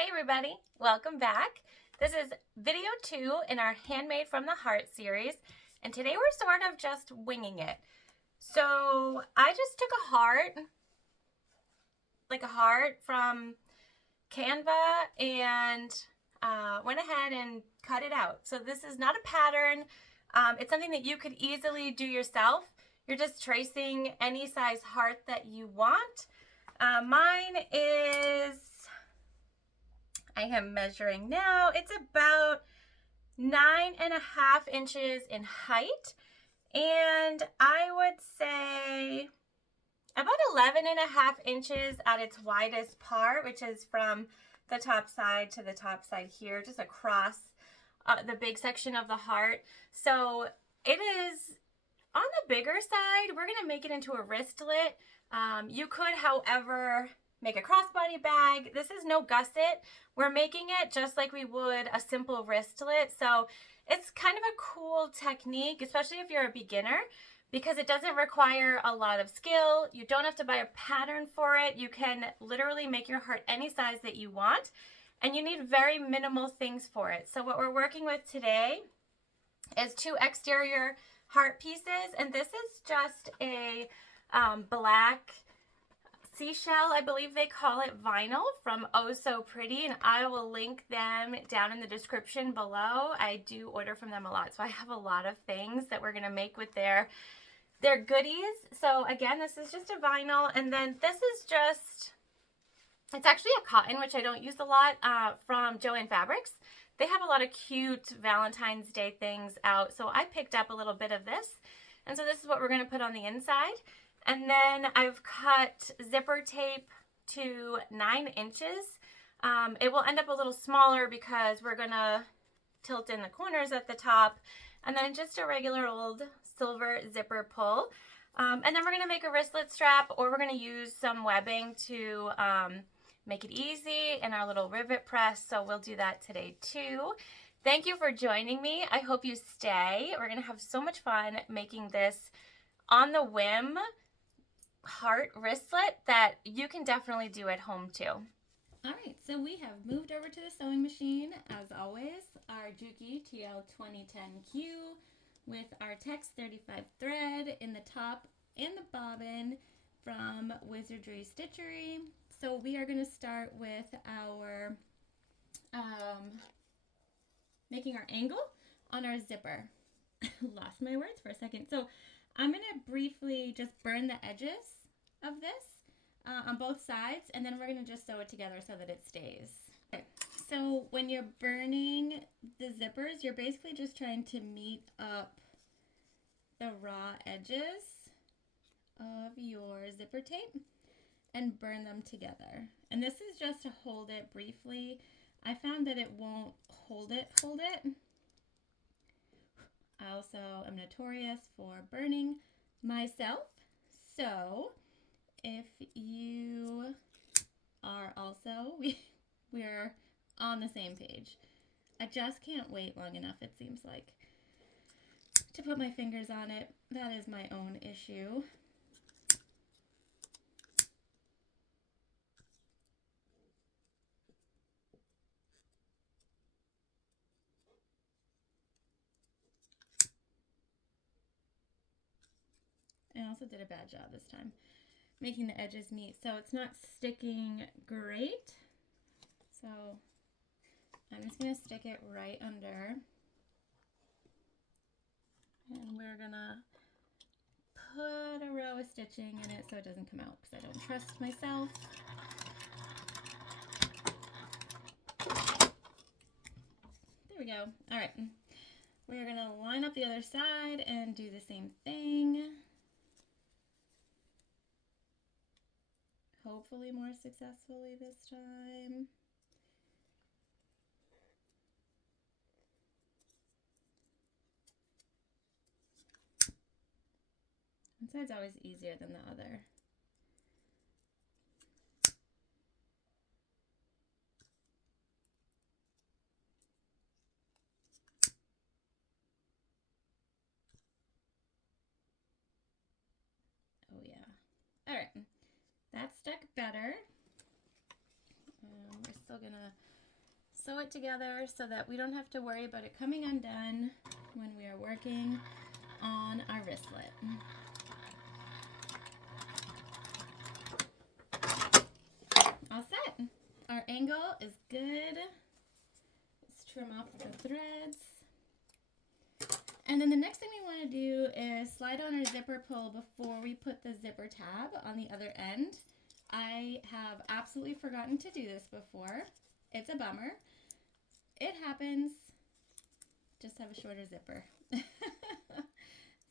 Hey everybody, welcome back. This is video 2 in our Handmade from the Heart series, and today we're sort of just winging it. So I just took a heart, like a heart from Canva, and went ahead and cut it out. So this is not a pattern. It's something that you could easily do yourself. You're just tracing any size heart that you want. Mine is, I am measuring now, it's about 9.5 inches in height, and I would say about 11.5 inches at its widest part, which is from the top side to the top side here, just across the big section of the heart. So it is on the bigger side. We're gonna make it into a wristlet. You could, however, make a crossbody bag. This is no gusset. We're making it just like we would a simple wristlet. So it's kind of a cool technique, especially if you're a beginner, because it doesn't require a lot of skill. You don't have to buy a pattern for it. You can literally make your heart any size that you want, and you need very minimal things for it. So what we're working with today is 2 exterior heart pieces, and this is just a black seashell, I believe they call it, vinyl from Oh So Pretty, and I will link them down in the description below. I do order from them a lot, so I have a lot of things that we're gonna make with their goodies. So again, this is just a vinyl, and then this is just, it's actually a cotton, which I don't use a lot, from Joann Fabrics. They have a lot of cute Valentine's Day things out, so I picked up a little bit of this, and so this is what we're gonna put on the inside. And then I've cut zipper tape to 9 inches. It will end up a little smaller because we're gonna tilt in the corners at the top, and then just a regular old silver zipper pull. And then we're gonna make a wristlet strap, or we're gonna use some webbing to make it easy in our little rivet press. So we'll do that today too. Thank you for joining me. I hope you stay. We're gonna have so much fun making this on the whim heart wristlet that you can definitely do at home too. All right, so we have moved over to the sewing machine, as always, our Juki TL2010Q with our Tex 35 thread in the top and the bobbin from Wizardry Stitchery. So we are going to start with our making our angle on our zipper. Lost my words for a second. So I'm going to briefly just burn the edges of this on both sides, and then we're going to just sew it together so that it stays. Okay. So when you're burning the zippers, you're basically just trying to meet up the raw edges of your zipper tape and burn them together. And this is just to hold it briefly. I found that it won't hold it. I also am notorious for burning myself. So if you are also, we're on the same page. I just can't wait long enough, it seems like, to put my fingers on it. That is my own issue. I also did a bad job this time making the edges meet, so it's not sticking great. So I'm just going to stick it right under, and we're going to put a row of stitching in it so it doesn't come out, because I don't trust myself. There we go. All right, we're going to line up the other side and do the same thing. Hopefully more successfully this time. One side's always easier than the other. Oh yeah. All right. That stuck better. We're also gonna sew it together so that we don't have to worry about it coming undone when we are working on our wristlet. All set. Our angle is good. Let's trim off the threads. And then the next thing we want to do is slide on our zipper pull before we put the zipper tab on the other end. I have absolutely forgotten to do this before. It's a bummer. It happens. Just have a shorter zipper. So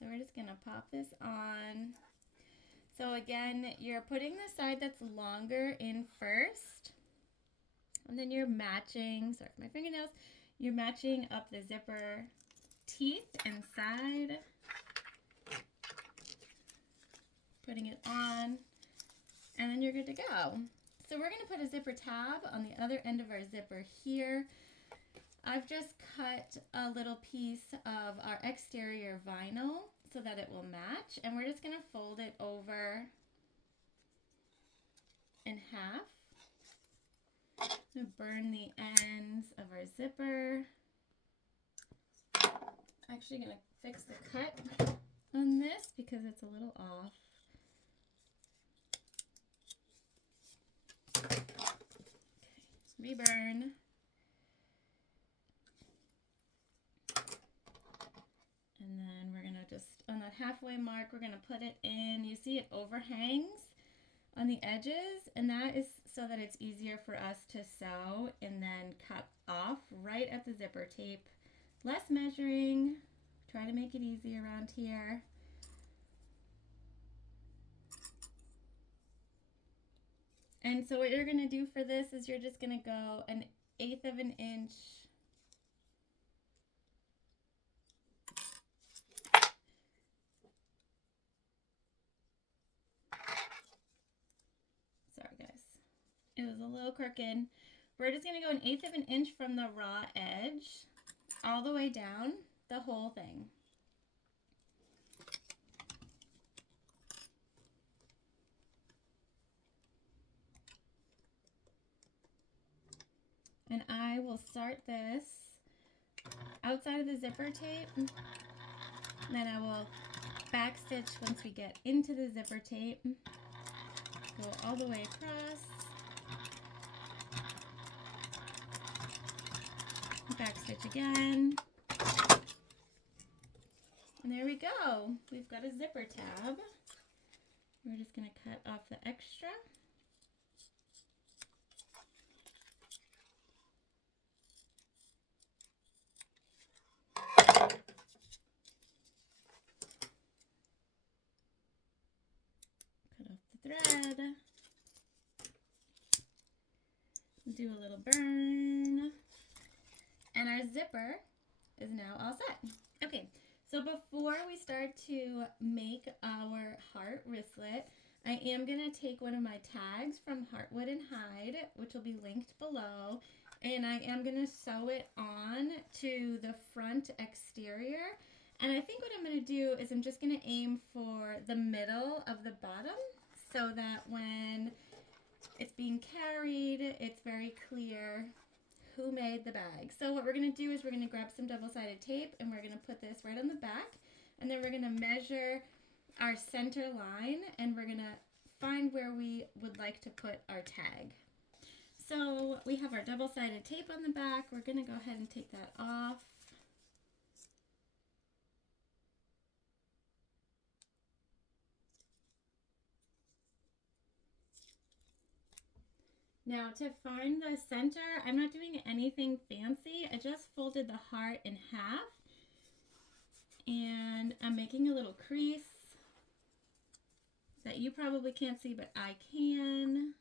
we're just going to pop this on. So again, you're putting the side that's longer in first. And then you're matching, sorry for my fingernails, you're matching up the zipper teeth inside. Putting it on. And then you're good to go. So we're going to put a zipper tab on the other end of our zipper here. I've just cut a little piece of our exterior vinyl so that it will match, and we're just going to fold it over in half. I'm going to burn the ends of our zipper. Actually going to fix the cut on this because it's a little off. Okay, reburn. And then we're going to just, on that halfway mark, we're going to put it in. You see it overhangs on the edges, and that is so that it's easier for us to sew and then cut off right at the zipper tape. Less measuring. Try to make it easy around here. And so what you're going to do for this is you're just going to go 1/8 of an inch it was a little crooked. We're just going to go 1/8 of an inch from the raw edge all the way down the whole thing. And I will start this outside of the zipper tape. And then I will back stitch once we get into the zipper tape. Go all the way across. Back stitch again. And there we go. We've got a zipper tab. We're just going to cut off the extra. Cut off the thread. Do a little burn. And our zipper is now all set. Okay, so before we start to make our heart wristlet, I am going to take one of my tags from Heartwood and Hide, which will be linked below, and I am going to sew it on to the front exterior. And I think what I'm going to do is I'm just going to aim for the middle of the bottom so that when it's being carried, it's very clear who made the bag. So what we're going to do is we're going to grab some double-sided tape and we're going to put this right on the back, and then we're going to measure our center line and we're going to find where we would like to put our tag. So we have our double-sided tape on the back. We're going to go ahead and take that off. Now to find the center, I'm not doing anything fancy. I just folded the heart in half and I'm making a little crease that you probably can't see, but I can.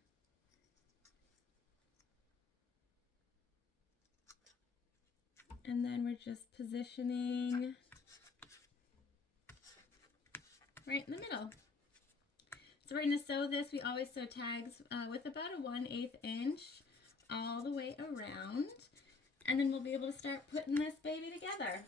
And then we're just positioning right in the middle. So we're going to sew this. We always sew tags with about a 1/8 inch all the way around. And then we'll be able to start putting this baby together.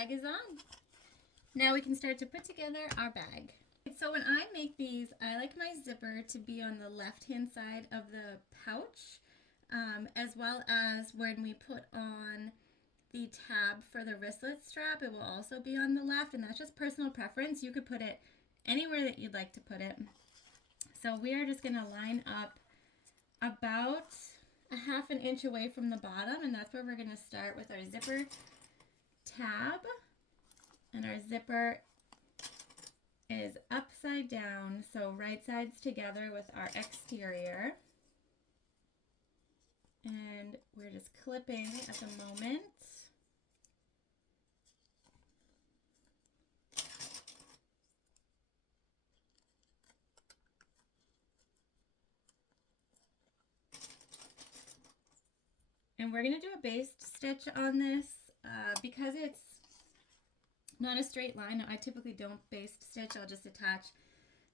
tag is on. Now we can start to put together our bag. So when I make these, I like my zipper to be on the left-hand side of the pouch, as well as when we put on the tab for the wristlet strap, it will also be on the left, and that's just personal preference. You could put it anywhere that you'd like to put it. So we are just going to line up about a ½ inch away from the bottom, and that's where we're going to start with our zipper tab. And our zipper is upside down, so right sides together with our exterior. And we're just clipping at the moment. And we're going to do a based stitch on this because it's not a straight line. I typically don't baste stitch. I'll just attach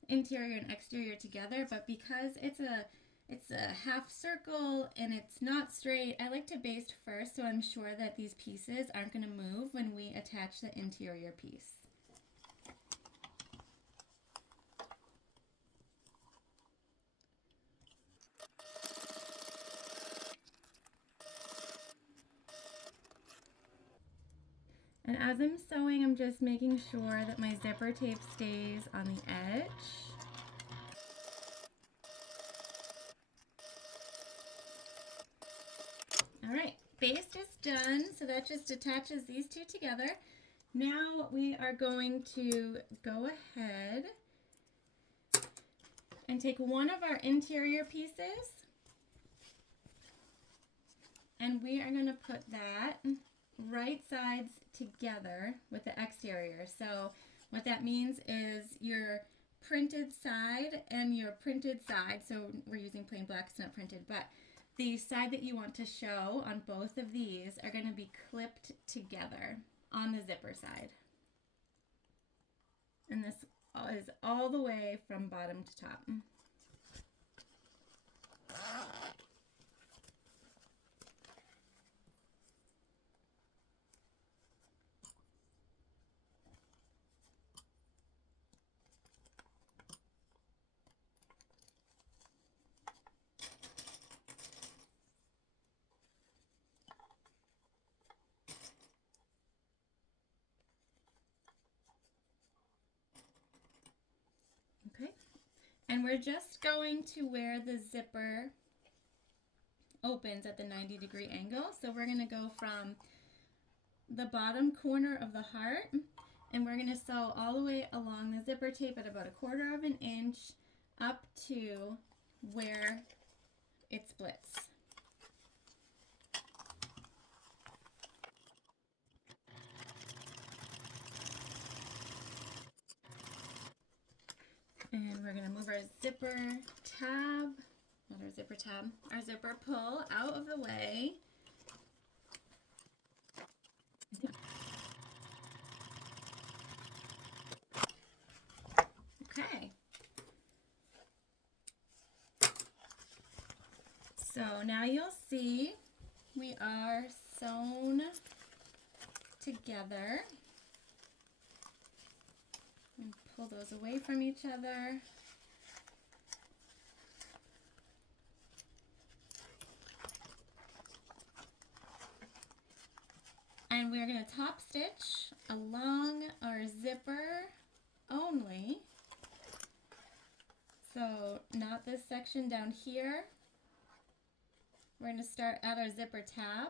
interior and exterior together. But because it's a half circle and it's not straight, I like to baste first so I'm sure that these pieces aren't going to move when we attach the interior piece. And as I'm sewing, I'm just making sure that my zipper tape stays on the edge. All right, baste is done, so that just attaches these two together. Now we are going to go ahead and take one of our interior pieces, and we are going to put that right sides together with the exterior. So what that means is your printed side and your printed side, so we're using plain black, it's not printed, but the side that you want to show on both of these are going to be clipped together on the zipper side. And this is all the way from bottom to top. Okay, and we're just going to where the zipper opens at the 90-degree angle. So we're going to go from the bottom corner of the heart, and we're going to sew all the way along the zipper tape at about 1/4 inch up to where it splits. And we're going to move our zipper tab, not our zipper tab, our zipper pull out of the way. Okay. So now you'll see we are sewn together. And pull those away from each other. And we're going to top stitch along our zipper only. So not this section down here. We're going to start at our zipper tab,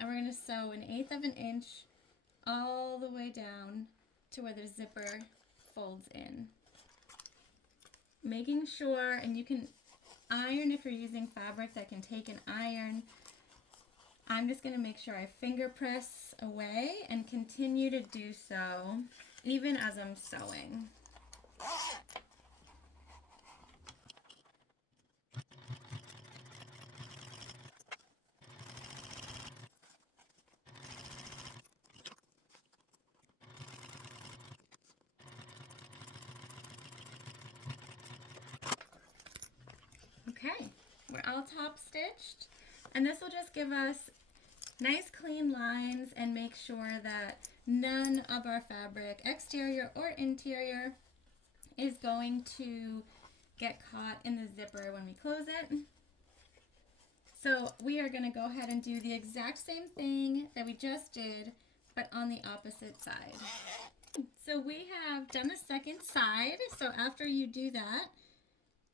and we're going to sew 1/8 inch all the way down to where the zipper folds in. Making sure, and you can iron if you're using fabric that can take an iron. I'm just going to make sure I finger press away and continue to do so even as I'm sewing. Okay, we're all top stitched, and this will just give us nice clean lines and make sure that none of our fabric, exterior or interior, is going to get caught in the zipper when we close it. So we are going to go ahead and do the exact same thing that we just did, but on the opposite side. So we have done the second side. So after you do that,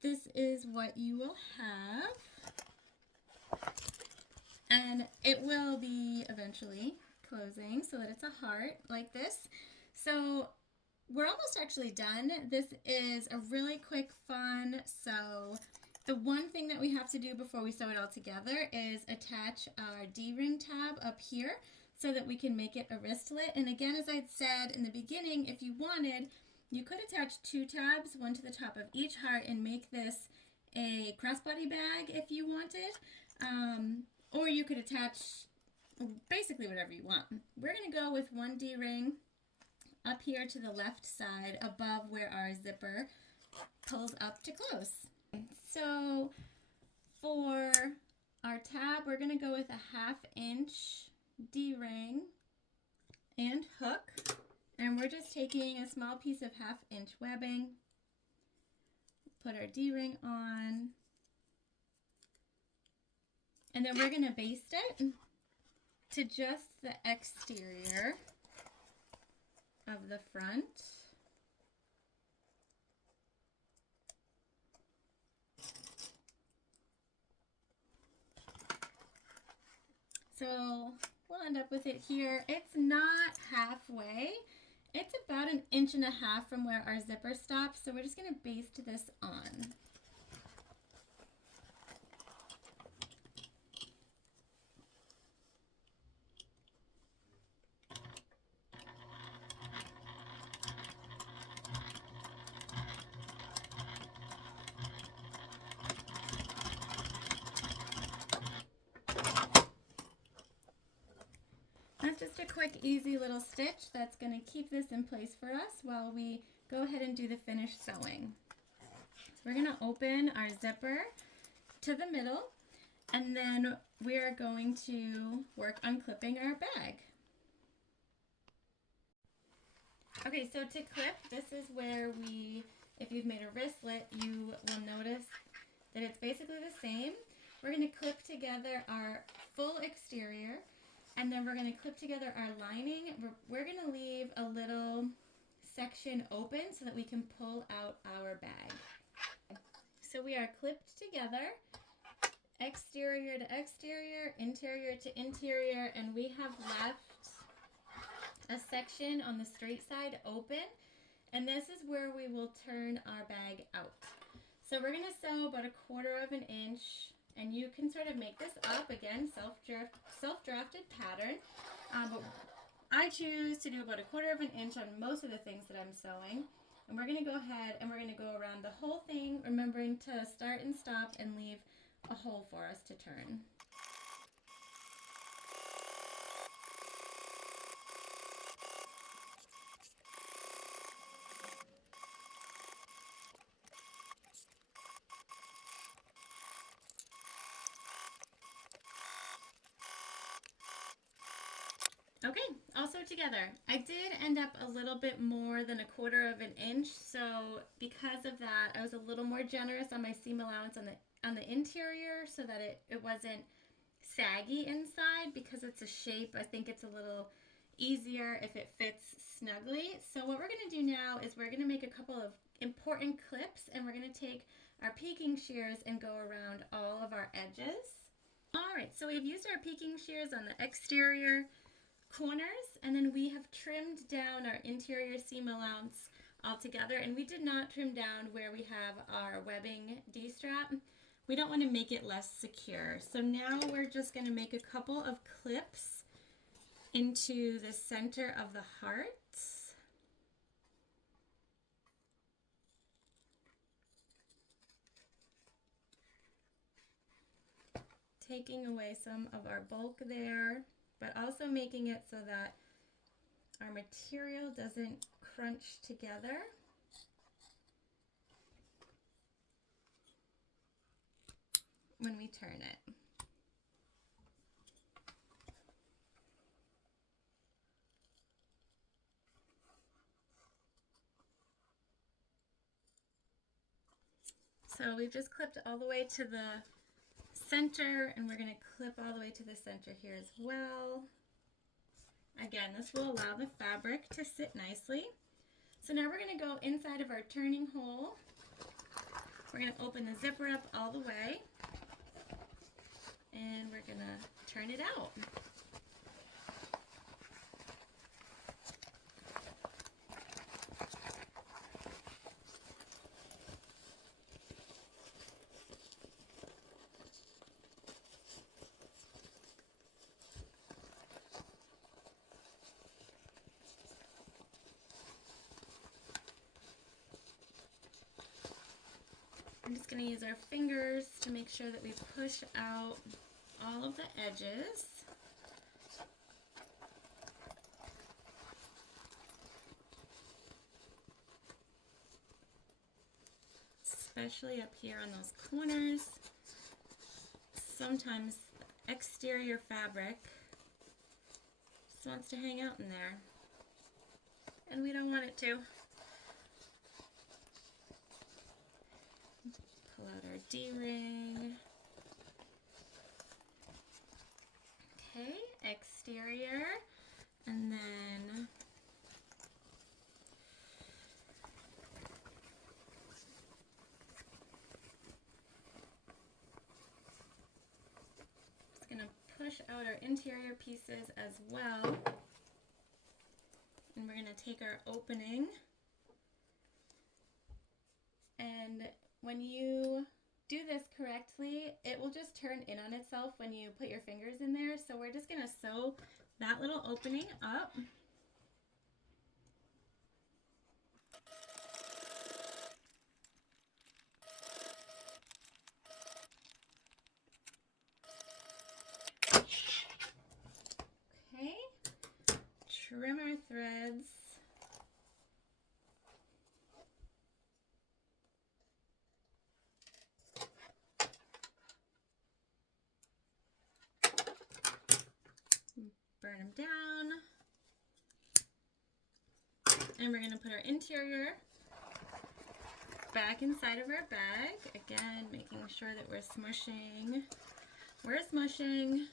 this is what you will have. And it will be eventually closing so that it's a heart like this. So we're almost actually done. This is a really quick, fun sew. The one thing that we have to do before we sew it all together is attach our D-ring tab up here so that we can make it a wristlet. And again, as I'd said in the beginning, if you wanted, you could attach 2 tabs, one to the top of each heart, and make this a crossbody bag if you wanted. Or you could attach basically whatever you want. We're going to go with 1 D-ring up here to the left side above where our zipper pulls up to close. So for our tab, we're going to go with a 1/2 inch D-ring and hook. And we're just taking a small piece of 1/2 inch webbing, put our D-ring on, and then we're going to baste it to just the exterior of the front. So we'll end up with it here. It's not halfway. It's about 1.5 inches from where our zipper stops. So we're just going to baste this on. That's just a quick, easy little stitch that's going to keep this in place for us while we go ahead and do the finished sewing. So we're going to open our zipper to the middle, and then we are going to work on clipping our bag. Okay, so to clip, this is where if you've made a wristlet, you will notice that it's basically the same. We're going to clip together our full exterior, and then we're going to clip together our lining. We're going to leave a little section open so that we can pull out our bag. So we are clipped together, exterior to exterior, interior to interior, and we have left a section on the straight side open, and this is where we will turn our bag out. So we're going to sew about 1/4 inch. And you can sort of make this up, again, self-drafted pattern. But I choose to do about 1/4 inch on most of the things that I'm sewing. And we're going to go ahead and we're going to go around the whole thing, remembering to start and stop and leave a hole for us to turn. Okay, all sewed together. I did end up a little bit more than 1/4 inch, so because of that, I was a little more generous on my seam allowance on the interior so that it wasn't saggy inside. Because it's a shape, I think it's a little easier if it fits snugly. So what we're going to do now is we're going to make a couple of important clips, and we're going to take our peeking shears and go around all of our edges. All right, so we've used our peeking shears on the exterior corners, and then we have trimmed down our interior seam allowance all together, and we did not trim down where we have our webbing D-strap. We don't want to make it less secure. So now we're just going to make a couple of clips into the center of the hearts. Taking away some of our bulk there, but also making it so that our material doesn't crunch together. When we turn it. So we've just clipped all the way to the center, and we're going to clip all the way to the center here as well. Again, this will allow the fabric to sit nicely. So now we're going to go inside of our turning hole. We're going to open the zipper up all the way, and we're going to turn it out. I'm just going to use our fingers to make sure that we push out all of the edges. Especially up here on those corners. Sometimes the exterior fabric just wants to hang out in there, and we don't want it to. Pull out our D-ring. Okay, exterior, and then just going to push out our interior pieces as well. And we're going to take our opening, and when you do this correctly, it will just turn in on itself when you put your fingers in there. So we're just going to sew that little opening up. Okay, trim our threads. Burn them down, and we're going to put our interior back inside of our bag. Again, making sure that we're smushing. We're smushing.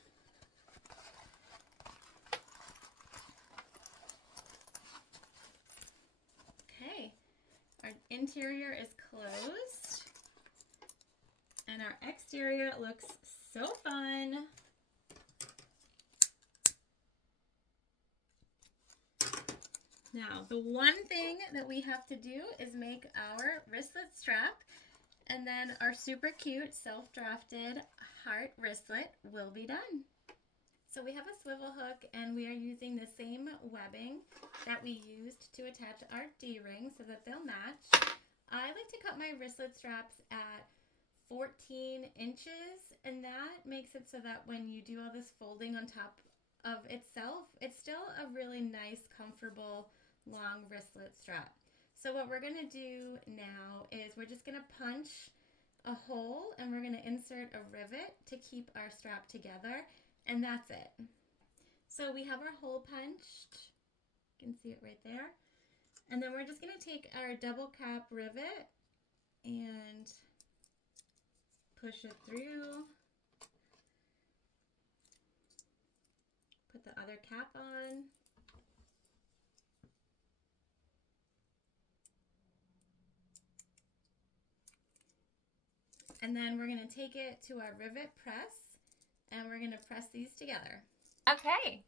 Okay, our interior is closed, and our exterior looks so fun. Now, the one thing that we have to do is make our wristlet strap, and then our super cute self-drafted heart wristlet will be done. So we have a swivel hook, and we are using the same webbing that we used to attach our D-ring so that they'll match. I like to cut my wristlet straps at 14 inches, and that makes it so that when you do all this folding on top of itself, it's still a really nice, comfortable, long wristlet strap. So what we're going to do now is we're just going to punch a hole, and we're going to insert a rivet to keep our strap together, and that's it. So we have our hole punched. You can see it right there. And then we're just going to take our double cap rivet and push it through. Put the other cap on. And then we're going to take it to our rivet press, and we're going to press these together. Okay,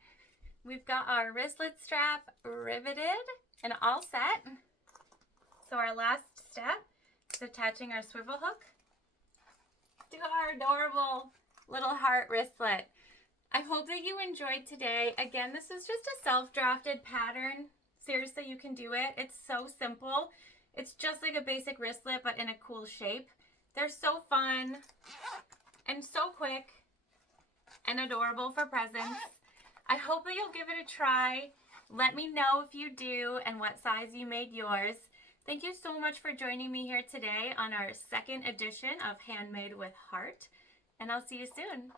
we've got our wristlet strap riveted and all set. So our last step is attaching our swivel hook to our adorable little heart wristlet. I hope that you enjoyed today. Again, this is just a self-drafted pattern. Seriously, you can do it. It's so simple. It's just like a basic wristlet, but in a cool shape. They're so fun and so quick and adorable for presents. I hope that you'll give it a try. Let me know if you do and what size you made yours. Thank you so much for joining me here today on our second edition of Handmade with Heart, and I'll see you soon.